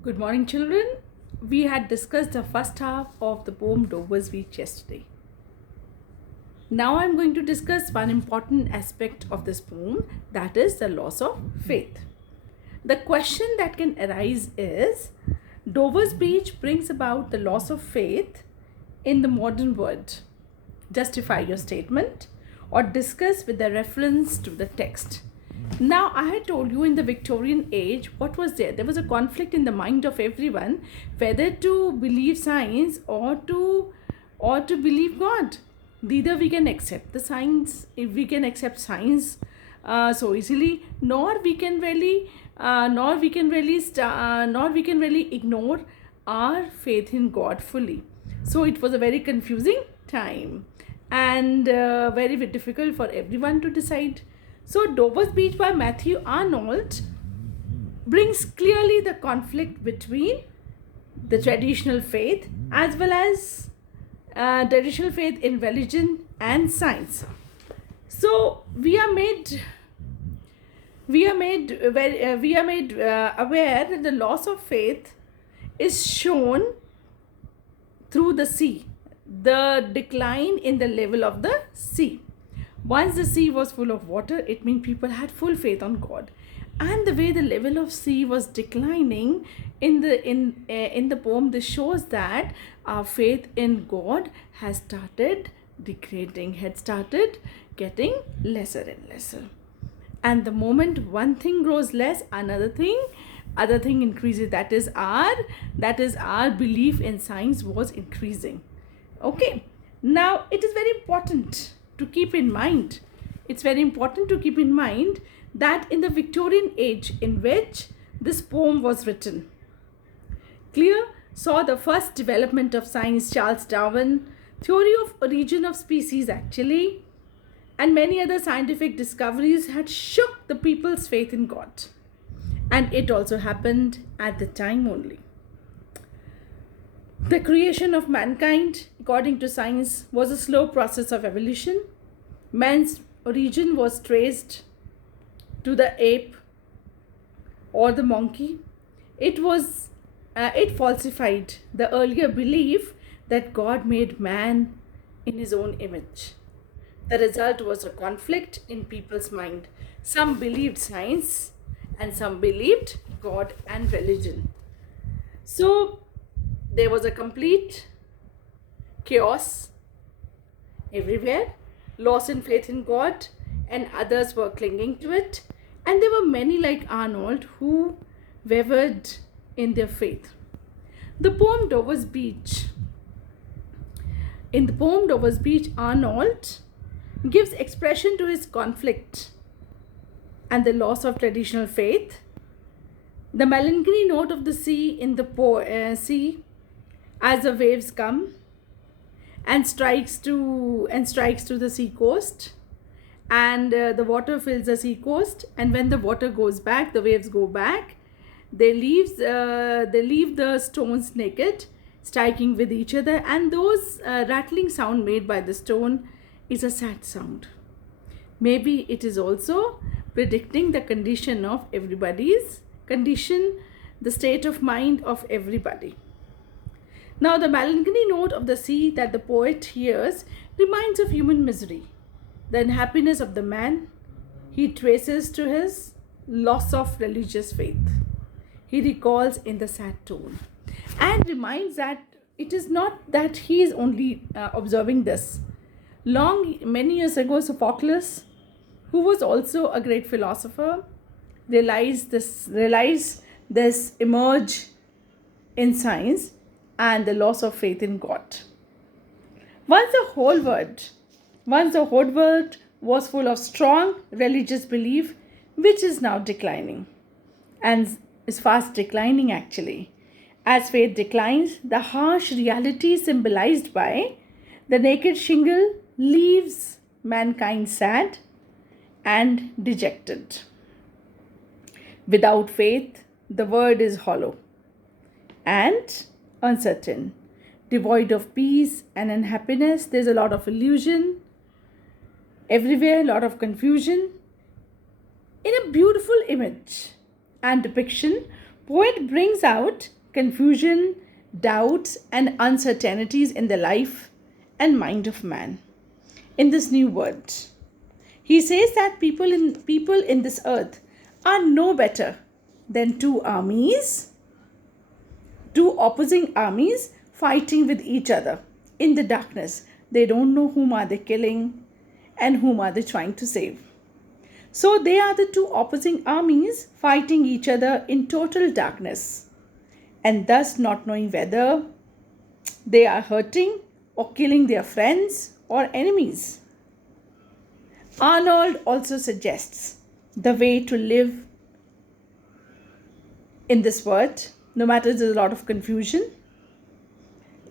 Good morning, children. We had discussed the first half of the poem Dover's Beach yesterday. Now I'm going to discuss one important aspect of this poem, that is the loss of faith. The question that can arise is, Dover's Beach brings about the loss of faith in the modern world. Justify your statement or discuss with a reference to the text. Now, I had told you in the Victorian age, what was there? There was a conflict in the mind of everyone whether to believe science or to believe God. Neither we can accept the science, if we can accept science so easily, nor we can really ignore our faith in God fully. So it was a very confusing time and very difficult for everyone to decide. So Dover's Beach by Matthew Arnold brings clearly the conflict between the traditional faith as well as traditional faith in religion and science. So we are made aware that the loss of faith is shown through the sea, the decline in the level of the sea. Once the sea was full of water, it means people had full faith on God. And the way the level of sea was declining in the poem, this shows that our faith in God has started degrading, had started getting lesser and lesser. And the moment one thing grows less, other thing increases. That is our belief in science was increasing. Okay, now it is very important to keep in mind. It's very important to keep in mind that in the Victorian age in which this poem was written, Clear saw the first development of science, Charles Darwin, theory of origin of species actually, and many other scientific discoveries had shook the people's faith in God. And it also happened at the time only. The creation of mankind, according to science, was a slow process of evolution. Man's origin was traced to the ape or the monkey. It falsified the earlier belief that God made man in his own image. The result was a conflict in people's mind. Some believed science and some believed God and religion. So there was a complete chaos everywhere, loss in faith in God, and others were clinging to it. And there were many like Arnold who wavered in their faith. The poem Dover's Beach. In the poem Dover's Beach, Arnold gives expression to his conflict and the loss of traditional faith. The melancholy note of the sea in the sea as the waves come and strikes to the sea coast, and the water fills the sea coast, and when the water goes back, the waves go back, they leave the stones naked, striking with each other, and those rattling sound made by the stone is a sad sound. Maybe it is also predicting the condition of everybody's condition, the state of mind of everybody. Now, the melancholy note of the sea that the poet hears reminds of human misery, the unhappiness of the man he traces to his loss of religious faith. He recalls in the sad tone and reminds that it is not that he is only observing this. Many years ago, Sophocles, who was also a great philosopher, realized this emerge in science and the loss of faith in God. Once the whole world was full of strong religious belief, which is now declining and is fast declining actually. As faith declines, the harsh reality symbolized by the naked shingle leaves mankind sad and dejected. Without faith, the world is hollow and uncertain, devoid of peace and unhappiness. There's a lot of illusion everywhere, a lot of confusion. In a beautiful image and depiction, Poet brings out confusion, doubts, and uncertainties in the life and mind of man in this new world. He says that people in this earth are no better than two opposing armies fighting with each other in the darkness. They don't know whom are they killing and whom are they trying to save. So they are the two opposing armies fighting each other in total darkness and thus not knowing whether they are hurting or killing their friends or enemies. Arnold also suggests the way to live in this world, no matter there's a lot of confusion,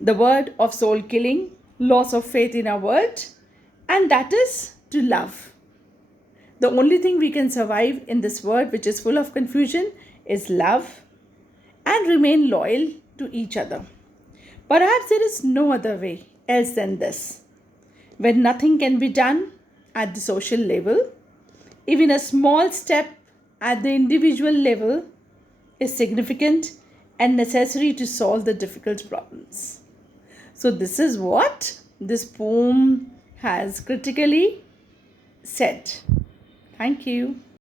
the word of soul killing, loss of faith in our world, and that is to love. The only thing we can survive in this world, which is full of confusion, is love and remain loyal to each other. Perhaps there is no other way else than this. When nothing can be done at the social level, even a small step at the individual level is significant and necessary to solve the difficult problems. So, this is what this poem has critically said. Thank you.